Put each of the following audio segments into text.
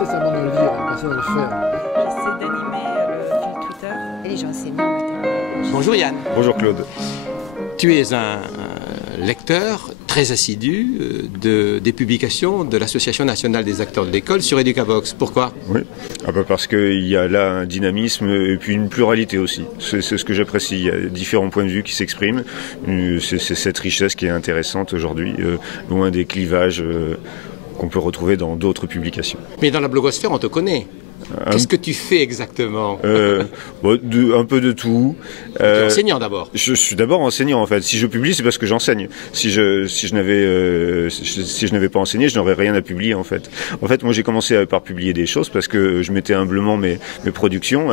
rester seulement dans le dire, passer dans le faire. J'essaie d'animer le fil Twitter. Et les enseignants. Bonjour Yann. Bonjour Claude. Tu es un lecteur très assidu des publications de l'Association nationale des acteurs de l'école sur Educavox. Pourquoi? Oui, parce qu'il y a là un dynamisme et puis une pluralité aussi. C'est ce que j'apprécie. Il y a différents points de vue qui s'expriment. C'est cette richesse qui est intéressante aujourd'hui, loin des clivages qu'on peut retrouver dans d'autres publications. Mais dans la blogosphère, on te connaît. Qu'est-ce que tu fais exactement? Un peu de tout. Tu es enseignant d'abord. Je suis d'abord enseignant en fait. Si je publie, c'est parce que j'enseigne. Si je n'avais pas enseigné, je n'aurais rien à publier en fait. En fait, moi j'ai commencé par publier des choses parce que je mettais humblement mes productions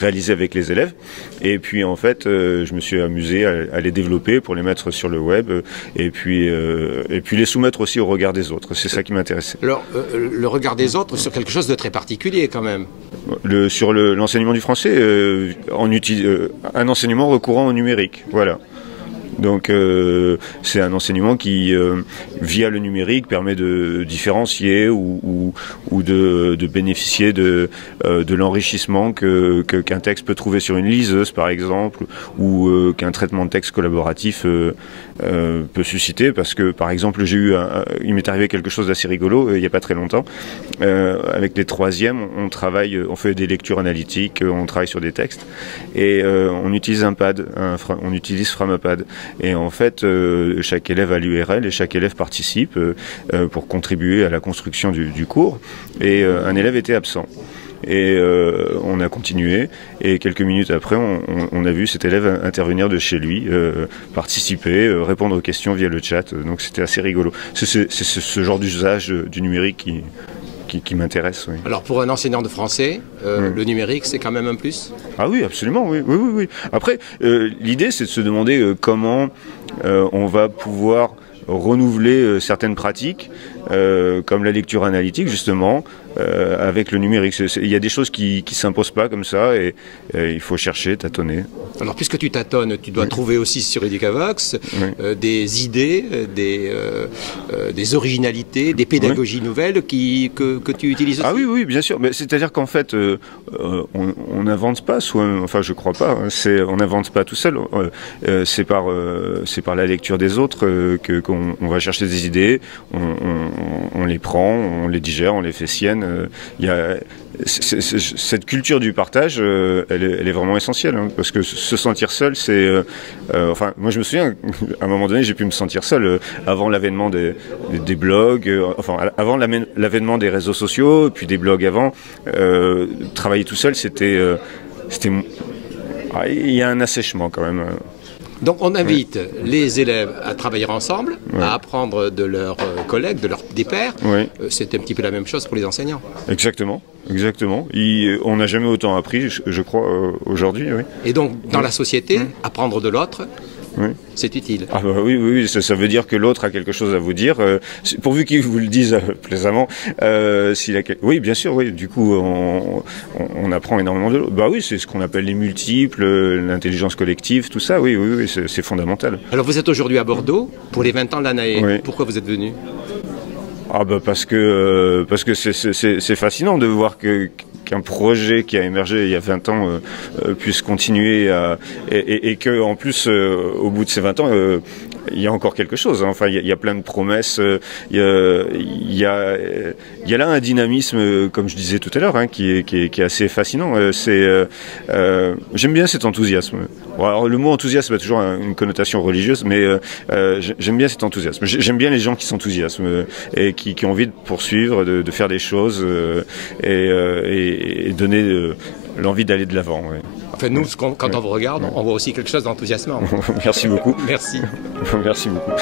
réalisées avec les élèves. Et puis en fait, je me suis amusé à les développer pour les mettre sur le web et puis les soumettre aussi au regard des autres. C'est ça qui m'intéressait. Alors, le regard des autres sur quelque chose de très particulier quand même. Sur l'enseignement du français, un enseignement recourant au numérique, voilà. Donc c'est un enseignement qui, via le numérique, permet de différencier ou de bénéficier de l'enrichissement qu'un texte peut trouver sur une liseuse, par exemple, ou qu'un traitement de texte collaboratif peut susciter. Parce que, par exemple, il m'est arrivé quelque chose d'assez rigolo il n'y a pas très longtemps. Avec les troisièmes, on fait des lectures analytiques, on travaille sur des textes, et on utilise un pad, on utilise Framapad. Et en fait, chaque élève a l'URL et chaque élève participe pour contribuer à la construction du cours. Et un élève était absent. Et on a continué. Et quelques minutes après, on a vu cet élève intervenir de chez lui, participer, répondre aux questions via le chat. Donc c'était assez rigolo. C'est ce genre d'usage du numérique qui m'intéresse. Oui. Alors pour un enseignant de français, le numérique c'est quand même un plus? Ah oui, absolument, oui. Après, l'idée c'est de se demander comment on va pouvoir renouveler certaines pratiques, comme la lecture analytique justement, avec le numérique. Il y a des choses qui ne s'imposent pas comme ça et il faut chercher, tâtonner. Alors puisque tu tâtonnes, tu dois trouver aussi sur Educavox des idées, des originalités, des pédagogies nouvelles que tu utilises aussi. Ah oui, bien sûr. C'est-à-dire qu'en fait, on n'invente pas, enfin je crois pas, on n'invente pas tout seul. C'est par la lecture des autres qu'on va chercher des idées, on les prend, on les digère, on les fait siennes. Cette culture du partage, elle est vraiment essentielle, parce que se sentir seul, enfin, moi je me souviens, à un moment donné, j'ai pu me sentir seul avant l'avènement des blogs, avant l'avènement des réseaux sociaux, puis des blogs avant. Travailler tout seul, il y a un assèchement quand même. Donc on invite les élèves à travailler ensemble, à apprendre de leurs collègues, des pairs. C'est un petit peu la même chose pour les enseignants. Exactement. On n'a jamais autant appris, je crois, aujourd'hui. Oui. Et donc dans la société, apprendre de l'autre, c'est utile. Ah bah oui, ça veut dire que l'autre a quelque chose à vous dire, pourvu qu'il vous le dise plaisamment. Oui, bien sûr, oui. Du coup, on apprend énormément de l'autre. Bah oui, c'est ce qu'on appelle les multiples, l'intelligence collective, tout ça. Oui, c'est fondamental. Alors vous êtes aujourd'hui à Bordeaux pour les 20 ans de l'ANAE. Pourquoi vous êtes venu? Parce que c'est fascinant de voir qu'un projet qui a émergé il y a 20 ans puisse continuer et que en plus au bout de ces 20 ans il y a encore quelque chose. Enfin, il y a plein de promesses. Il y a là un dynamisme, comme je disais tout à l'heure, qui est assez fascinant. J'aime bien cet enthousiasme. Bon, alors, le mot enthousiasme a toujours une connotation religieuse, mais j'aime bien cet enthousiasme. J'aime bien les gens qui s'enthousiasment et qui ont envie de poursuivre, de faire des choses et donner l'envie d'aller de l'avant. Enfin, nous, quand on vous regarde, on voit aussi quelque chose d'enthousiasmant. Merci beaucoup. Merci. Merci beaucoup.